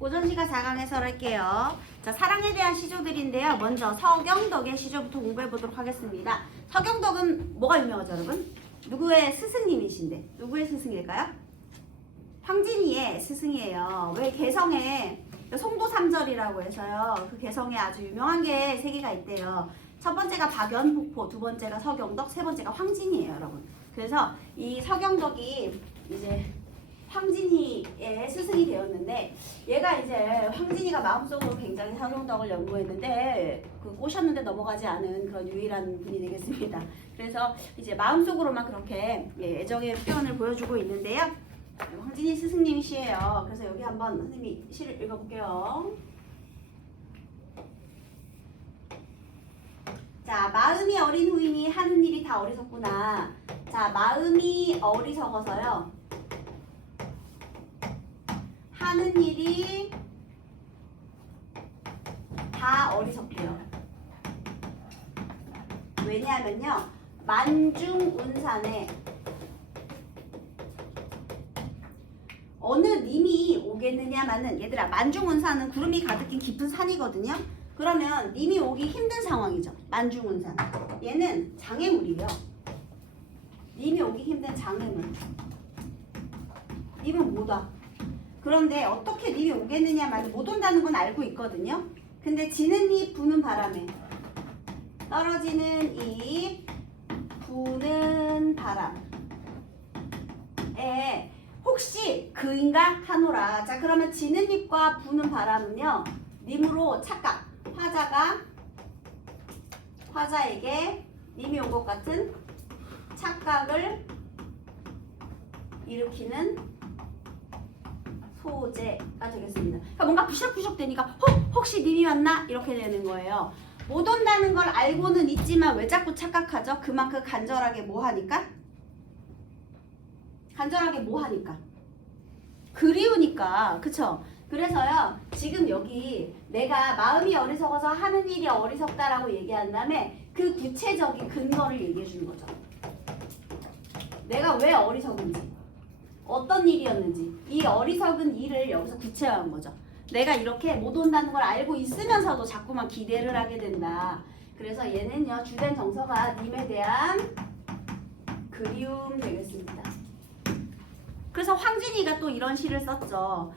오전 시간 4강 해설할게요. 자, 사랑에 대한 시조들인데요. 먼저 서경덕의 시조부터 공부해 보도록 하겠습니다. 서경덕은 뭐가 유명하죠, 여러분? 누구의 스승님이신데? 누구의 스승일까요? 황진이의 스승이에요. 왜 개성에 송도삼절이라고 해서요. 그 개성에 아주 유명한 게 세 개가 있대요. 첫 번째가 박연폭포, 두 번째가 서경덕, 세 번째가 황진이에요, 여러분. 그래서 이 서경덕이 이제 황진이의 스승이 되었는데, 얘가 이제 황진이가 마음속으로 굉장히 서경덕을 연구했는데 그 꼬셨는데 넘어가지 않은 그런 유일한 분이 되겠습니다. 그래서 이제 마음속으로만 그렇게 애정의 표현을 보여주고 있는데요. 황진이 스승님 시예요. 그래서 여기 한번 선생님이 시를 읽어볼게요. 자, 마음이 어린 후임이 하는 일이 다 어리석구나. 자, 마음이 어리석어서요. 하는 일이 다 어리석대요. 왜냐하면요, 만중운산에 어느 님이 오겠느냐마는, 얘들아, 만중운산은 구름이 가득 낀 깊은 산이거든요. 그러면 님이 오기 힘든 상황이죠. 만중운산. 얘는 장애물이에요. 님이 오기 힘든 장애물. 님은 못 와. 그런데 어떻게 님이 오겠느냐마는 못 온다는 건 알고 있거든요. 근데 지는 잎 부는 바람에, 떨어지는 잎 부는 바람에 혹시 그인가 하노라. 자, 그러면 지는 잎과 부는 바람은요, 님으로 착각, 화자에게 님이 온 것 같은 착각을 일으키는 소재가 되겠습니다. 그러니까 뭔가 부셔부셔 되니까 혹시 님이 왔나? 이렇게 되는 거예요. 못 온다는 걸 알고는 있지만 왜 자꾸 착각하죠? 그만큼 간절하게 뭐 하니까? 간절하게 뭐 하니까? 그리우니까. 그쵸? 그래서요, 지금 여기 내가 마음이 어리석어서 하는 일이 어리석다라고 얘기한 다음에 그 구체적인 근거를 얘기해 주는 거죠. 내가 왜 어리석은지, 어떤 일이었는지, 이 어리석은 일을 여기서 구체화한 거죠. 내가 이렇게 못 온다는 걸 알고 있으면서도 자꾸만 기대를 하게 된다. 그래서 얘는요, 주된 정서가 님에 대한 그리움 되겠습니다. 그래서 황진이가 또 이런 시를 썼죠.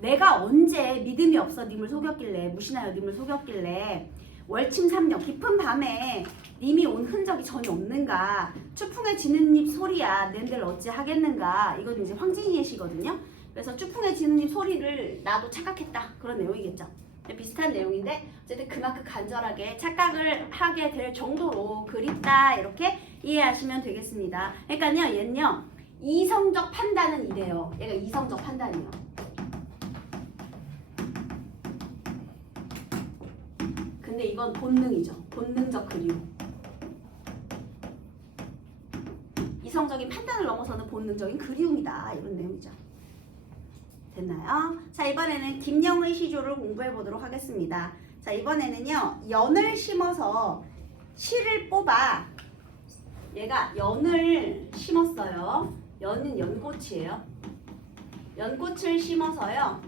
내가 언제 믿음이 없어 님을 속였길래, 무신하여 님을 속였길래, 월침 3년 깊은 밤에 님이 온 흔적이 전혀 없는가, 추풍에 지는 잎 소리야 낸들 어찌 하겠는가. 이건 이제 황진이의 시거든요. 그래서 추풍에 지는 잎 소리를 나도 착각했다, 그런 내용이겠죠. 비슷한 내용인데 어쨌든 그만큼 간절하게 착각을 하게 될 정도로 그립다, 이렇게 이해하시면 되겠습니다. 그러니까요, 얘는요, 이성적 판단은 이래요. 얘가 이성적 판단이에요. 근데 이건 본능이죠. 본능적 그리움. 이성적인 판단을 넘어서는 본능적인 그리움이다, 이런 내용이죠. 됐나요? 자, 이번에는 김영의 시조를 공부해 보도록 하겠습니다. 자, 이번에는요, 연을 심어서 실을 뽑아. 얘가 연을 심었어요. 연은 연꽃이에요. 연꽃을 심어서요,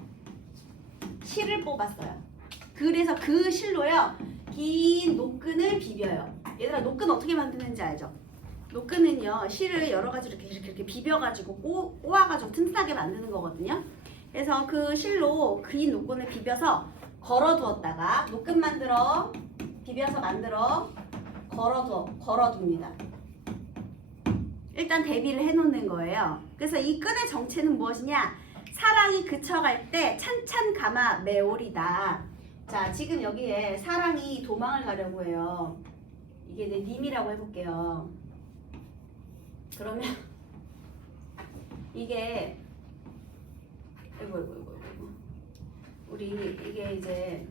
실을 뽑았어요. 그래서 그 실로요, 긴 노끈을 비벼요. 얘들아, 노끈 어떻게 만드는지 알죠? 노끈은요, 실을 여러 가지로 이렇게 비벼가지고 꼬아가지고 튼튼하게 만드는 거거든요. 그래서 그 실로 긴 노끈을 비벼서 걸어두었다가, 노끈 만들어 비벼서 만들어 걸어둡니다. 일단 대비를 해놓는 거예요. 그래서 이 끈의 정체는 무엇이냐? 사랑이 그쳐갈 때 찬찬 감아 매오리다. 자, 지금 여기에 사랑이 도망을 가려고 해요. 이게 내 님이라고 해볼게요. 그러면 이게 아이고 우리 이게 이제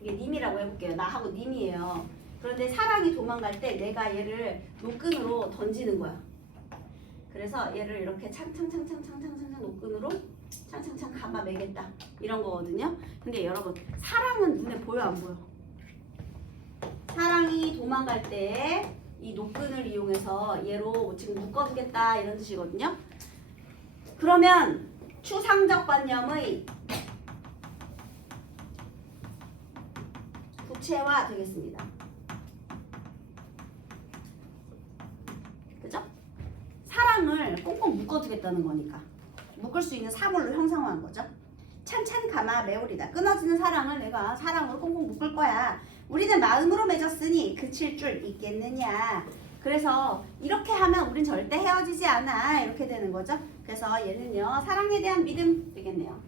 이게 님이라고 해볼게요. 나하고 님이에요. 그런데 사랑이 도망갈 때 내가 얘를 노끈으로 던지는 거야. 그래서 얘를 이렇게 창창 노끈으로 창창 감아매겠다, 이런 거거든요. 근데 여러분, 사랑은 눈에 보여 안 보여? 사랑이 도망갈 때 이 노끈을 이용해서 얘로 지금 묶어두겠다, 이런 뜻이거든요. 그러면 추상적관념의 구체화 되겠습니다. 그죠? 사랑을 꽁꽁 묶어두겠다는 거니까 묶을 수 있는 사물로 형상화한 거죠. 찬찬 감아 메우리다. 끊어지는 사랑을 내가 사랑으로 꽁꽁 묶을 거야. 우리는 마음으로 맺었으니 그칠 줄 있겠느냐. 그래서 이렇게 하면 우린 절대 헤어지지 않아. 이렇게 되는 거죠. 그래서 얘는요, 사랑에 대한 믿음 되겠네요.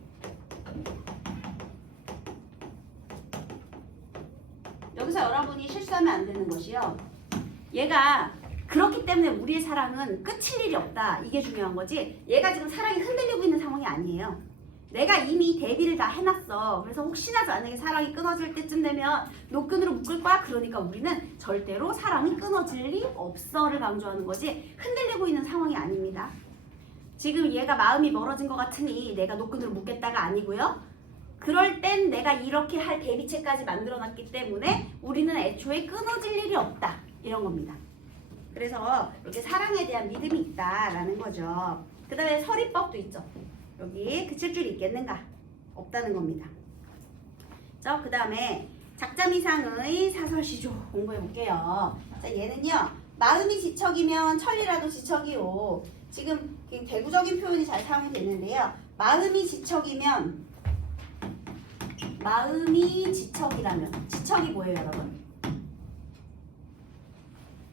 여기서 여러분이 실수하면 안 되는 것이요, 얘가 그렇기 때문에 우리의 사랑은 끝일 일이 없다. 이게 중요한 거지. 얘가 지금 사랑이 흔들리고 있는 상황이 아니에요. 내가 이미 대비를 다 해놨어. 그래서 혹시나 만약에 사랑이 끊어질 때쯤 되면 노끈으로 묶을 거야. 그러니까 우리는 절대로 사랑이 끊어질 리 없어를 강조하는 거지, 흔들리고 있는 상황이 아닙니다. 지금 얘가 마음이 멀어진 것 같으니 내가 노끈으로 묶겠다가 아니고요. 그럴 땐 내가 이렇게 할 대비책까지 만들어놨기 때문에 우리는 애초에 끊어질 일이 없다. 이런 겁니다. 그래서 이렇게 사랑에 대한 믿음이 있다라는 거죠. 그 다음에 서리법도 있죠. 여기 그칠 줄 있겠는가? 없다는 겁니다. 그 다음에 작자미상의 사설시조 공부해 볼게요. 자, 얘는요, 마음이 지척이면 천리라도 지척이요. 지금 대구적인 표현이 잘 사용이 되는데요. 마음이 지척이면, 마음이 지척이라면, 지척이 뭐예요, 여러분?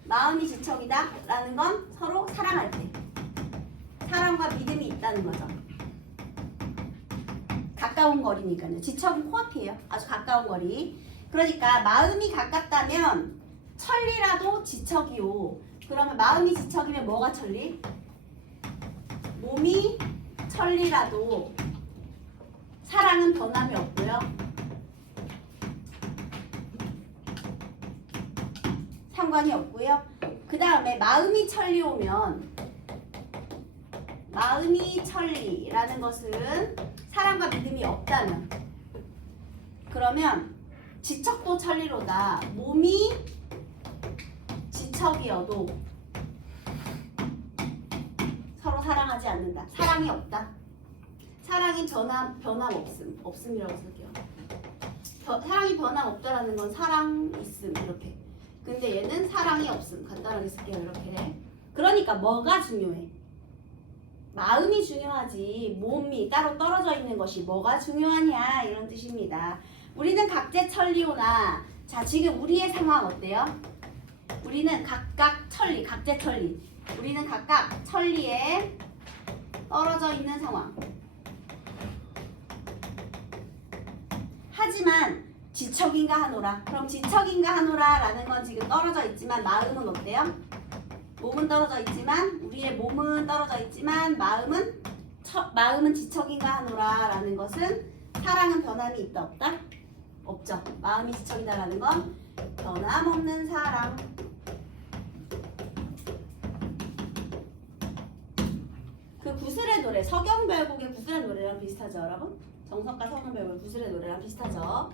마음이 지척이다 라는 건 서로 사랑할 때 사랑과 믿음이 있다는 거죠. 가까운 거리니까요. 지척은 코앞이에요. 아주 가까운 거리. 그러니까 마음이 가깝다면 천리라도 지척이요. 그러면 마음이 지척이면 뭐가 천리? 몸이 천리라도 사랑은 변함이 없고요. 상관이 없고요. 그 다음에 마음이 천리 오면, 마음이 천리라는 것은 사랑과 믿음이 없다면, 그러면 지척도 천리로다. 몸이 지척이어도 서로 사랑하지 않는다. 사랑이 없다. 사랑이 변함 없음이라고 쓸게요. 사랑이 변함 없다라는 건 사랑 있음 이렇게. 근데 얘는 사랑이 없음. 간단하게 쓸게요. 이렇게. 그러니까 뭐가 중요해? 마음이 중요하지 몸이 따로 떨어져 있는 것이 뭐가 중요하냐 이런 뜻입니다. 우리는 각재천리오나, 자 지금 우리의 상황 어때요? 우리는 각각 천리, 각재천리. 우리는 각각 천리에 떨어져 있는 상황. 하지만 지척인가 하노라. 그럼 지척인가 하노라 라는 건 지금 떨어져 있지만 마음은 어때요? 몸은 떨어져 있지만, 우리의 몸은 떨어져 있지만 마음은 지척인가 하노라 라는 것은 사랑은 변함이 있다 없다? 없죠. 마음이 지척이다 라는 건 변함없는 사랑. 그 구슬의 노래, 서경별곡의 구슬의 노래랑 비슷하죠 여러분? 정석과 서경별곡의 구슬의 노래랑 비슷하죠.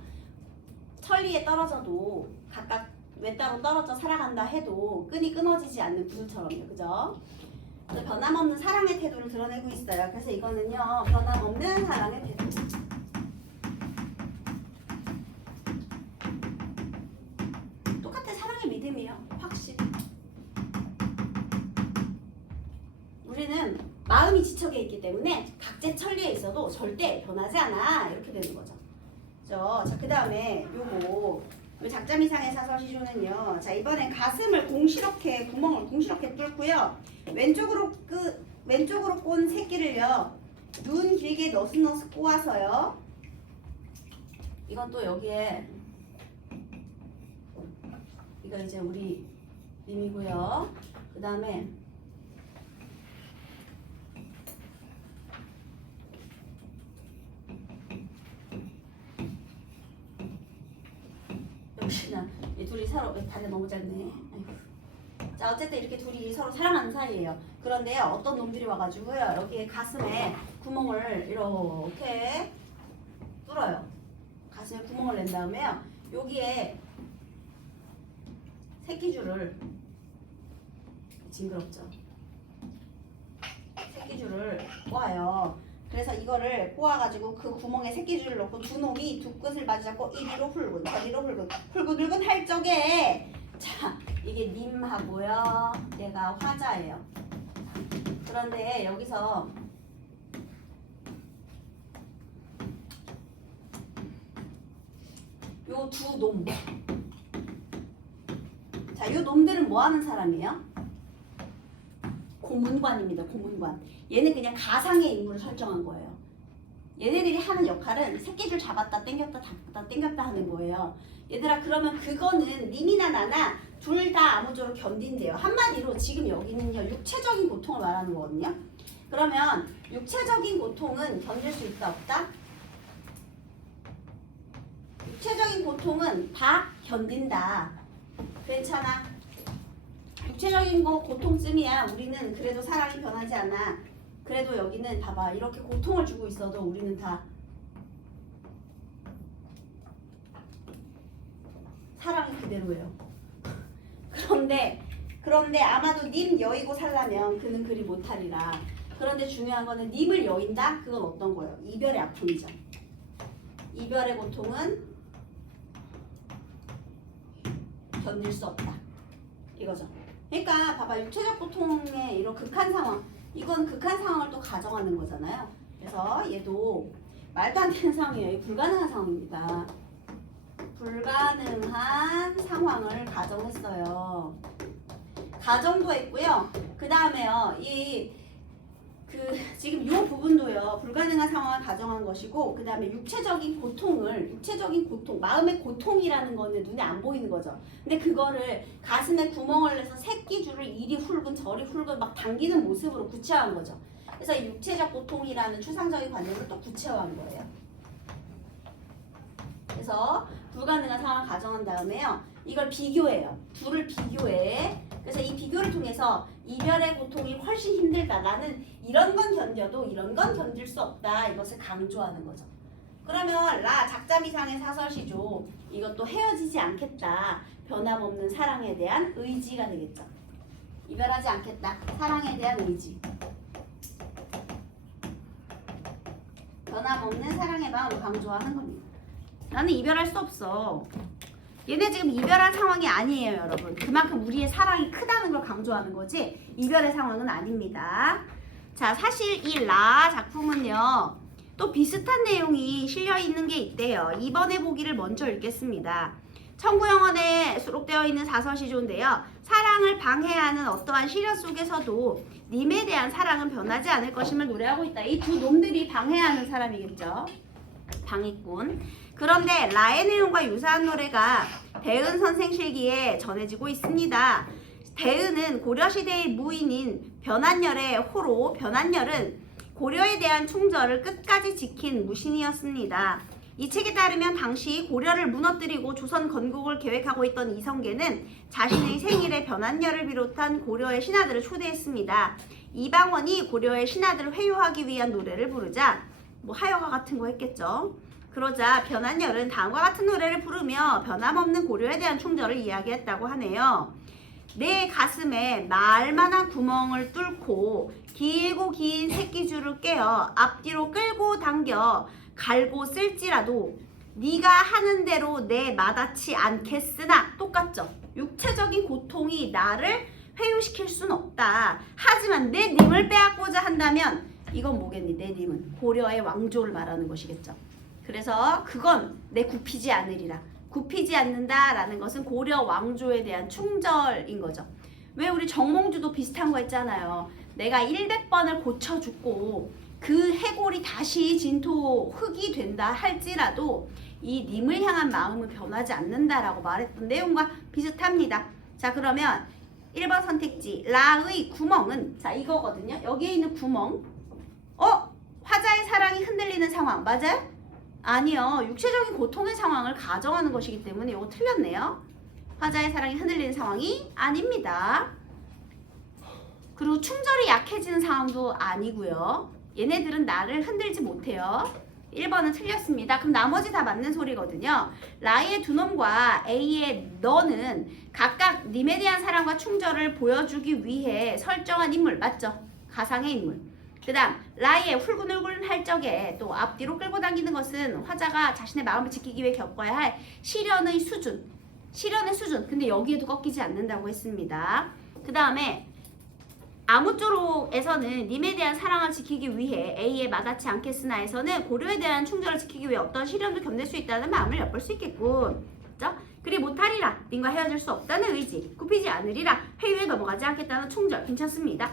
천리에 떨어져도 각각 외따로 떨어져 살아간다 해도 끈이 끊어지지 않는 구슬처럼요. 그죠? 변함없는 사랑의 태도를 드러내고 있어요. 그래서 이거는요, 변함없는 사랑의 태도. 똑같아. 사랑의 믿음이요. 확실히. 우리는 마음이 지척에 있기 때문에 각재천리에 있어도 절대 변하지 않아. 이렇게 되는 거죠. 자, 그 다음에 요거 작자미상의 사설시조는요. 자, 이번엔 가슴을 구멍을 공시렇게 뚫고요. 왼쪽으로 꼰 새끼를요. 눈 길게 너스너스 꼬아서요. 이건 또 여기에, 이거 이제 우리 님이고요. 그 다음에 역시나 이 둘이 서로 다리 너무 짧네. 아이고. 자, 어쨌든 이렇게 둘이 서로 사랑하는 사이예요. 그런데요, 어떤 놈들이 와가지고요, 여기에 가슴에 구멍을 이렇게 뚫어요. 가슴에 구멍을 낸 다음에요, 여기에 새끼줄을, 징그럽죠? 새끼줄을 꼬아요. 그래서 이거를 꼬아가지고 그 구멍에 새끼줄을 넣고 두 놈이 두 끝을 마주잡고 이리로 훑은 저리로 훑은 할 적에 자 이게 님하고요 얘가 화자예요. 그런데 여기서 요 두 놈, 자 요 놈들은 뭐 하는 사람이에요? 고문관입니다. 고문관. 얘는 그냥 가상의 인물을 설정한 거예요. 얘네들이 하는 역할은 새끼줄 잡았다 당겼다 잡았다 당겼다 하는 거예요. 얘들아 그러면 그거는 님이나 나나 둘 다 아무쪼록 견딘대요. 한마디로 지금 여기는요 육체적인 고통을 말하는 거거든요. 그러면 육체적인 고통은 견딜 수 있다 없다? 육체적인 고통은 다 견딘다. 괜찮아. 육체적인 거 고통쯤이야. 우리는 그래도 사랑이 변하지 않아. 그래도 여기는 봐봐. 이렇게 고통을 주고 있어도 우리는 다 사랑이 그대로예요. 그런데 아마도 님 여의고 살라면 그는 그리 못하리라. 그런데 중요한 거는 님을 여인다? 그건 어떤 거예요? 이별의 아픔이죠. 이별의 고통은 견딜 수 없다. 이거죠. 그러니까 봐봐. 육체적 고통의 이런 극한 상황, 이건 극한 상황을 또 가정하는 거잖아요. 그래서 얘도 말도 안 되는 상황이에요. 불가능한 상황입니다. 불가능한 상황을 가정했어요. 가정도 했고요. 그 다음에요. 지금 이 부분도요. 불가능한 상황을 가정한 것이고, 그 다음에 육체적인 고통, 마음의 고통이라는 거는 눈에 안 보이는 거죠. 근데 그거를 가슴에 구멍을 내서 새끼줄을 이리 훑은 저리 훑은 막 당기는 모습으로 구체화한 거죠. 그래서 이 육체적 고통이라는 추상적인 관념을 또 구체화한 거예요. 그래서 불가능한 상황을 가정한 다음에요. 이걸 비교해요. 둘을 비교해. 그래서 이 비교를 통해서 이별의 고통이 훨씬 힘들다. 나는 이런 건 견뎌도 이런 건 견딜 수 없다. 이것을 강조하는 거죠. 그러면 작자미상의 사설시조. 이것도 헤어지지 않겠다. 변함없는 사랑에 대한 의지가 되겠죠. 이별하지 않겠다. 사랑에 대한 의지. 변함없는 사랑의 마음을 강조하는 겁니다. 나는 이별할 수 없어. 얘네 지금 이별한 상황이 아니에요, 여러분. 그만큼 우리의 사랑이 크다는 걸 강조하는 거지 이별의 상황은 아닙니다. 자, 사실 이 라 작품은요. 또 비슷한 내용이 실려있는 게 있대요. 이번에 보기를 먼저 읽겠습니다. 청구영원에 수록되어 있는 사서시조인데요. 사랑을 방해하는 어떠한 시련 속에서도 님에 대한 사랑은 변하지 않을 것임을 노래하고 있다. 이 두 놈들이 방해하는 사람이겠죠. 방해꾼. 그런데 라의 내용과 유사한 노래가 대은 선생 실기에 전해지고 있습니다. 대은은 고려시대의 무인인 변한열의 호로, 변한열은 고려에 대한 충절을 끝까지 지킨 무신이었습니다. 이 책에 따르면 당시 고려를 무너뜨리고 조선 건국을 계획하고 있던 이성계는 자신의 생일에 변한열을 비롯한 고려의 신하들을 초대했습니다. 이방원이 고려의 신하들을 회유하기 위한 노래를 부르자 뭐 하여가 같은 거 했겠죠. 그러자 변한열은 다음과 같은 노래를 부르며 변함없는 고려에 대한 충절을 이야기했다고 하네요. 내 가슴에 말만한 구멍을 뚫고 길고 긴 새끼줄을 깨어 앞뒤로 끌고 당겨 갈고 쓸지라도 네가 하는 대로 내 마다치 않겠으나 똑같죠. 육체적인 고통이 나를 회유시킬 순 없다. 하지만 내 님을 빼앗고자 한다면 이건 뭐겠니? 내 님은 고려의 왕조를 말하는 것이겠죠. 그래서 그건 내 굽히지 않으리라. 굽히지 않는다라는 것은 고려 왕조에 대한 충절인 거죠. 왜 우리 정몽주도 비슷한 거 했잖아요. 내가 100번을 고쳐 죽고 그 해골이 다시 진토 흙이 된다 할지라도 이 님을 향한 마음은 변하지 않는다라고 말했던 내용과 비슷합니다. 자, 그러면 1번 선택지 라의 구멍은 자 이거거든요. 여기에 있는 구멍. 화자의 사랑이 흔들리는 상황 맞아요? 아니요. 육체적인 고통의 상황을 가정하는 것이기 때문에 이거 틀렸네요. 화자의 사랑이 흔들리는 상황이 아닙니다. 그리고 충절이 약해지는 상황도 아니고요. 얘네들은 나를 흔들지 못해요. 1번은 틀렸습니다. 그럼 나머지 다 맞는 소리거든요. 라의 두 놈과 A의 너는 각각 님에 대한 사랑과 충절을 보여주기 위해 설정한 인물 맞죠? 가상의 인물. 그 다음 라의 훌근훌근할 적에 또 앞뒤로 끌고 당기는 것은 화자가 자신의 마음을 지키기 위해 겪어야 할 시련의 수준. 근데 여기에도 꺾이지 않는다고 했습니다. 그 다음에 아무쪼록에서는 님에 대한 사랑을 지키기 위해 A에 마다치 않겠으나에서는 고려에 대한 충절을 지키기 위해 어떤 시련도 견딜 수 있다는 마음을 엿볼 수 있겠군. 그죠? 그리 못하리라. 님과 헤어질 수 없다는 의지. 굽히지 않으리라. 회유에 넘어가지 않겠다는 충절. 괜찮습니다.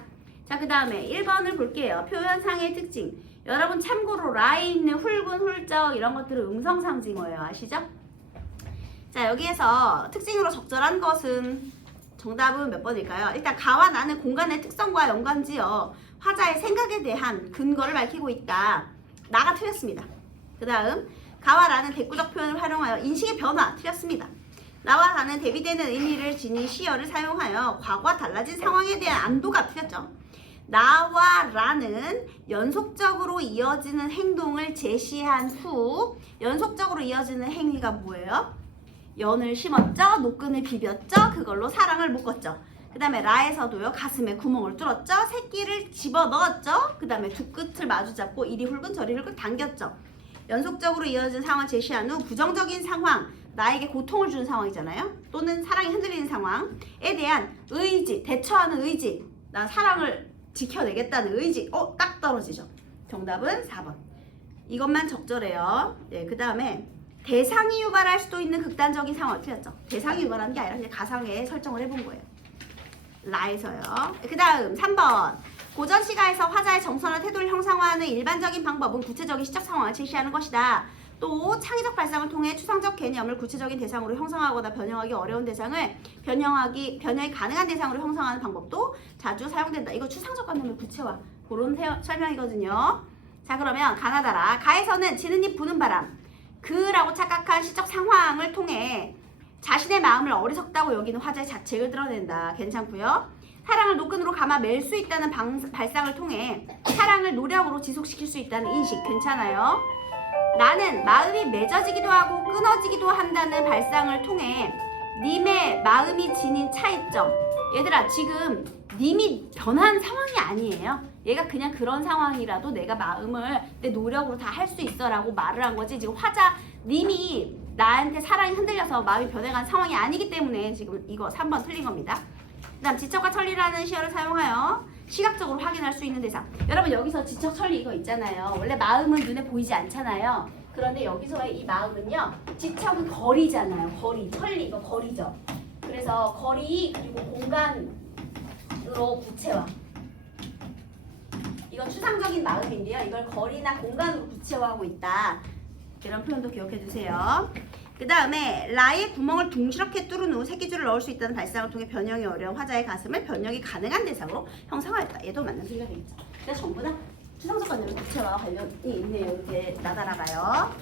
자, 그 다음에 1번을 볼게요. 표현상의 특징. 여러분 참고로 라에 있는 훌근, 훌쩍 이런 것들은 음성상징어예요. 아시죠? 자, 여기에서 특징으로 적절한 것은 정답은 몇 번일까요? 일단 가와 나는 공간의 특성과 연관지어 화자의 생각에 대한 근거를 밝히고 있다. 나가 틀렸습니다. 그 다음 가와 라는 대꾸적 표현을 활용하여 인식의 변화 틀렸습니다. 나와 라는 대비되는 의미를 지닌 시어를 사용하여 과거와 달라진 상황에 대한 안도가 틀렸죠. 나와 라는 연속적으로 이어지는 행동을 제시한 후 연속적으로 이어지는 행위가 뭐예요? 연을 심었죠. 노끈을 비볐죠. 그걸로 사랑을 묶었죠. 그 다음에 라에서도요. 가슴에 구멍을 뚫었죠. 새끼를 집어넣었죠. 그 다음에 두 끝을 마주잡고 이리 훌근 저리 훌근 당겼죠. 연속적으로 이어진 상황을 제시한 후 부정적인 상황, 나에게 고통을 주는 상황이잖아요. 또는 사랑이 흔들리는 상황에 대한 의지, 대처하는 의지, 나 사랑을 지켜내겠다는 의지, 딱 떨어지죠. 정답은 4번. 이것만 적절해요. 네, 그 다음에 대상이 유발할 수도 있는 극단적인 상황을 틀렸죠. 대상이 유발하는 게 아니라 그냥 가상에 설정을 해본 거예요. 라에서요. 그 다음 3번. 고전 시가에서 화자의 정서나 태도를 형상화하는 일반적인 방법은 구체적인 시적 상황을 제시하는 것이다. 또 창의적 발상을 통해 추상적 개념을 구체적인 대상으로 형성하거나 변형하기 어려운 대상을 변형이 가능한 대상으로 형성하는 방법도 자주 사용된다. 이거 추상적 관념의 구체화. 그런 설명이거든요. 자, 그러면 가나다라. 가에서는 지는 잎 부는 바람. 그라고 착각한 시적 상황을 통해 자신의 마음을 어리석다고 여기는 화자의 자책을 드러낸다. 괜찮고요. 사랑을 노끈으로 감아 맬 수 있다는 발상을 통해 사랑을 노력으로 지속시킬 수 있다는 인식. 괜찮아요. 나는 마음이 맺어지기도 하고 끊어지기도 한다는 발상을 통해 님의 마음이 지닌 차이점. 얘들아, 지금 님이 변한 상황이 아니에요. 얘가 그냥 그런 상황이라도 내가 마음을 내 노력으로 다 할 수 있어 라고 말을 한 거지. 지금 화자 님이 나한테 사랑이 흔들려서 마음이 변해간 상황이 아니기 때문에 지금 이거 3번 틀린 겁니다. 그 다음 지척과 천리라는 시어를 사용하여 시각적으로 확인할 수 있는 대상. 여러분 여기서 지척 천리 이거 있잖아요. 원래 마음은 눈에 보이지 않잖아요. 그런데 여기서의 이 마음은요. 지척은 거리잖아요. 거리, 천리 이거 거리죠. 그래서 거리 그리고 공간으로 구체화. 이건 추상적인 마음인데요. 이걸 거리나 공간으로 구체화하고 있다. 이런 표현도 기억해 두세요. 그 다음에 라의 구멍을 둥실하게 뚫은 후 새끼줄을 넣을 수 있다는 발상을 통해 변형이 어려운 화자의 가슴을 변형이 가능한 대상으로 형성하였다. 얘도 맞는 소리가 되겠죠. 그래서 전부 다 추상적 관념의 구체화와 관련이 있네요. 이렇게 나달아가요.